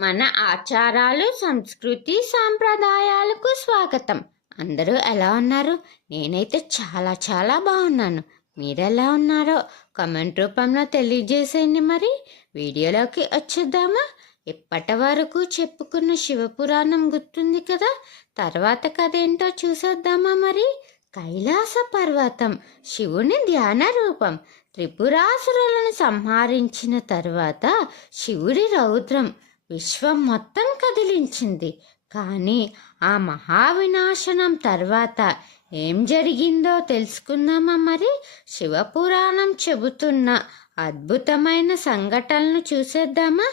మన ఆచారాలు సంస్కృతి సాంప్రదాయాలకు స్వాగతం. అందరూ ఎలా ఉన్నారు? నేనైతే చాలా చాలా బాగున్నాను. మీరు ఎలా ఉన్నారో కమెంట్ రూపంలో తెలియజేసేయండి మరి. వీడియోలోకి వచ్చేద్దామా? ఇప్పటి వరకు చెప్పుకున్న శివపురాణం గుర్తుంది కదా? తర్వాత కథ ఏంటో చూసేద్దామా మరి? కైలాస పర్వతం శివుని ధ్యాన రూపం. త్రిపురాసురులను సంహరించిన తర్వాత శివుడి రౌద్రం విశ్వం మొత్తం కదిలించింది. కానీ ఆ మహావినాశనం తర్వాత ఏం జరిగిందో తెలుసుకుందామా మరి? శివపురాణం చెబుతున్న అద్భుతమైన సంఘటనలు చూసేద్దామా?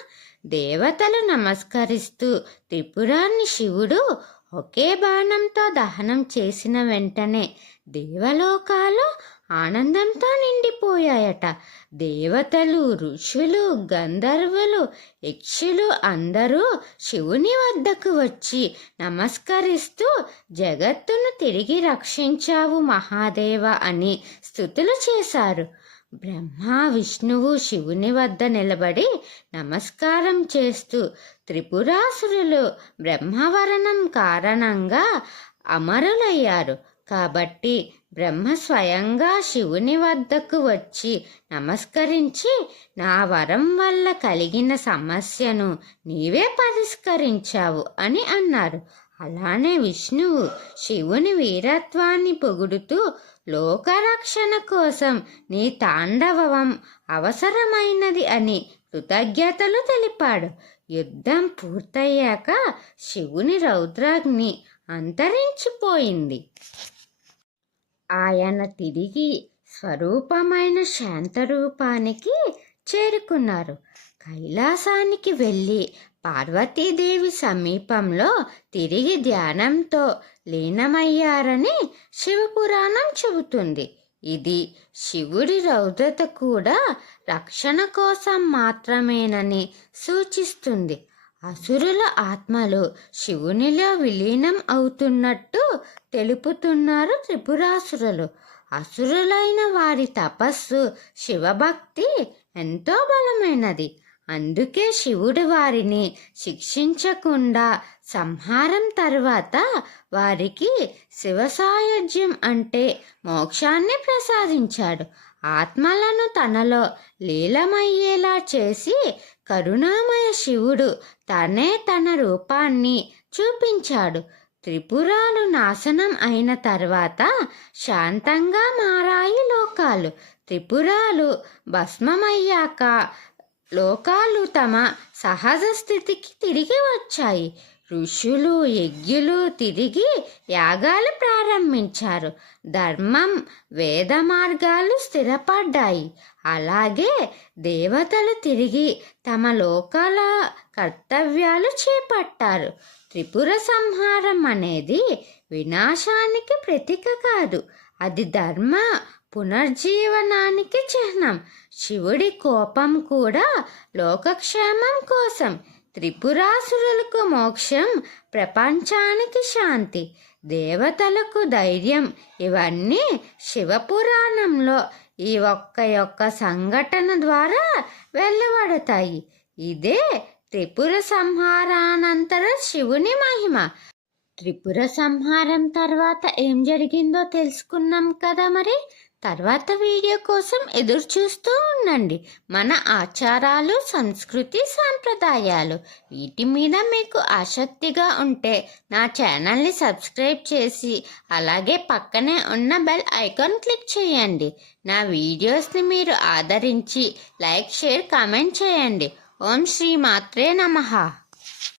దేవతలు నమస్కరిస్తూ త్రిపురాన్ని శివుడు ఒకే బాణంతో దహనం చేసిన వెంటనే దేవలోకాలు ఆనందంతో నిండిపోయాయట. దేవతలు ఋషులు గంధర్వులు యక్షులు అందరూ శివుని వద్దకు వచ్చి నమస్కరిస్తూ జగత్తును తిరిగి రక్షించావు మహాదేవ అని స్థుతులు చేశారు. బ్రహ్మ విష్ణువు శివుని వద్ద నిలబడి నమస్కారం చేస్తూ త్రిపురాసురులు బ్రహ్మవరణం కారణంగా అమరులయ్యారు. కాబట్టి బ్రహ్మ స్వయంగా శివుని వద్దకు వచ్చి నమస్కరించి నా వరం వల్ల కలిగిన సమస్యను నీవే పరిష్కరించావు అని అన్నారు. అలానే విష్ణువు శివుని వీరత్వాన్ని పొగుడుతూ లోకరక్షణ కోసం నీ తాండవం అవసరమైనది అని కృతజ్ఞతలు తెలిపాడు. యుద్ధం పూర్తయ్యాక శివుని రౌద్రాగ్ని అంతరించిపోయింది. ఆయన తిరిగి స్వరూపమైన శాంతరూపానికి చేరుకున్నారు. కైలాసానికి వెళ్ళి పార్వతీదేవి సమీపంలో తిరిగి ధ్యానంతో లీనమయ్యారని శివపురాణం చెబుతుంది. ఇది శివుడి రౌద్రత కూడా రక్షణ కోసం మాత్రమేనని సూచిస్తుంది. అసురుల ఆత్మలు శివునిలో విలీనం అవుతున్నట్టు తెలుపుతున్నారు త్రిపురాసురులు. అసురులైన వారి తపస్సు శివభక్తి ఎంతో బలమైనది. అందుకే శివుడు వారిని శిక్షించకుండా సంహారం తర్వాత వారికి శివసాయుధ్యం అంటే మోక్షాన్ని ప్రసాదించాడు. ఆత్మలను తనలో లీలమయ్యేలా చేసి కరుణామయ శివుడు తనే తన రూపాన్ని చూపించాడు. త్రిపురాలు నాశనం అయిన తర్వాత శాంతంగా మారాయి లోకాలు. త్రిపురాలు భస్మమయ్యాక లోకాలు తమ సహజ స్థితికి తిరిగి వచ్చాయి. ఋషులు యజ్ఞులు తిరిగి యాగాలు ప్రారంభించారు. ధర్మం వేద మార్గాలు స్థిరపడ్డాయి. అలాగే దేవతలు తిరిగి తమ లోకాల కర్తవ్యాలు చేపట్టారు. త్రిపుర సంహారం అనేది వినాశానికి ప్రతీక కాదు. అది ధర్మ పునర్జీవనానికి చిహ్నం. శివుడి కోపం కూడా లోకక్షేమం కోసం. త్రిపురాసురులకు మోక్షం ప్రపంచానికి శాంతి దేవతలకు ధైర్యం ఇవన్నీ శివపురాణంలో ఈ ఒక్క యొక్క సంఘటన ద్వారా వెళ్ళబడతాయి ఇదే త్రిపుర సంహారానంతర శివుని మహిమ. త్రిపుర సంహారం తర్వాత ఏం జరిగిందో తెలుసుకున్నాం కదా మరి? తర్వాత వీడియో కోసం ఎదురు చూస్తూ ఉండండి. మన ఆచారాలు సంస్కృతి సాంప్రదాయాలు వీటి మీద మీకు ఆసక్తిగా ఉంటే నా ఛానల్ని సబ్స్క్రైబ్ చేసి అలాగే పక్కనే ఉన్న బెల్ ఐకాన్ క్లిక్ చేయండి. నా వీడియోస్ని మీరు ఆదరించి లైక్ షేర్ కామెంట్ చేయండి. ఓం శ్రీ మాత్రే నమః.